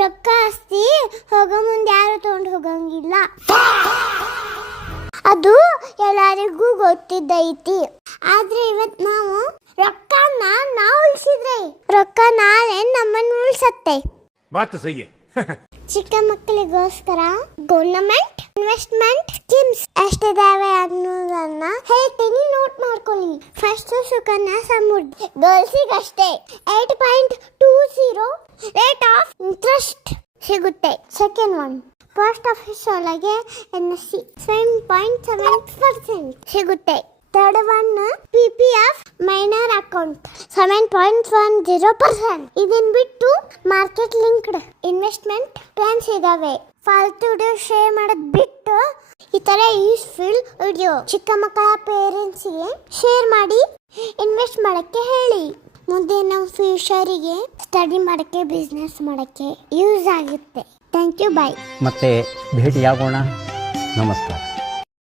ರೊಕ್ಕ ಆಸ್ತಿ ಹೋಗೋ ಮುಂದೆ ಯಾರು ತಗೊಂಡು ಹೋಗಂಗಿಲ್ಲ. ಅದು ಎಲ್ಲರಿಗೂ ಗೊತ್ತಿದ್ದೈತಿ. ಆದ್ರೆ ಇವತ್ ನಾವು ರೊಕ್ಕನ ನಾವು ಉಳಿಸಿದ್ರೆ ರೊಕ್ಕ ನಾಳೆ ನಮ್ಮನ್ನು ಉಳಿಸತ್ತೆ. ಮಾತು ಸಹಿ. ಚಿಕ್ಕ ಮಕ್ಕಳಿಗೋಸ್ಕರ ಗೌರ್ನಮೆಂಟ್ ಇನ್ವೆಸ್ಟ್ಮೆಂಟ್ ಸ್ಕೀಮ್ಸ್ ಎಷ್ಟಿದಾವೆ ಅನ್ನೋದನ್ನ ಹೇಳ್ತೀನಿ, ನೋಟ್ ಮಾಡ್ಕೊಳ್ಳಿ. ಫಸ್ಟ್ ಸುಕನ್ಯಾ ಸಮೃದ್ಧಿ ಗರ್ಲ್ಸಿಗಷ್ಟೇ 8.20 ರೇಟ್ ಆಫ್ ಇಂಟ್ರೆಸ್ಟ್ ಸಿಗುತ್ತೆ. ಸೆಕೆಂಡ್ ಒನ್ ಪೋಸ್ಟ್ ಆಫೀಸ್ ಒಳಗೆ NSC 7.7% ಸಿಗುತ್ತೆ. Third one PPF minor account 7.10%. ಇದನ್ ಬಿಟ್ಟು ಮಾರ್ಕೆಟ್ ಲಿಂಕ್ಡ್ ಇನ್ವೆಸ್ಟ್ಮೆಂಟ್ ಪ್ಲಾನ್ಸ್ ಇದಾವೆ. ಫಾಲ್ತು ಶೇರ್ ಮಾಡೋದ್ ಬಿಟ್ಟು ಈ ತರ ಯೂಸ್ಫುಲ್ ವಿಡಿಯೋ ಚಿಕ್ಕ ಮಕ್ಕಳ ಪೇರೆಂಟ್ಸ್ಗೆ ಶೇರ್ ಮಾಡಿ ಇನ್ವೆಸ್ಟ್ ಮಾಡಕ್ಕೆ ಹೇಳಿ. ಮುಂದೆ ನಮ್ಮ ಫ್ಯೂಚರಿಗೆ ಸ್ಟಡಿ ಮಾಡಕ್ಕೆ ಬಿಸ್ನೆಸ್ ಮಾಡಕ್ಕೆ ಯೂಸ್ ಆಗುತ್ತೆ. ಥ್ಯಾಂಕ್ ಯು, ಬಾಯ್. ಮತ್ತೆ ಭೇಟಿಯಾಗೋಣ. ನಮಸ್ಕಾರ.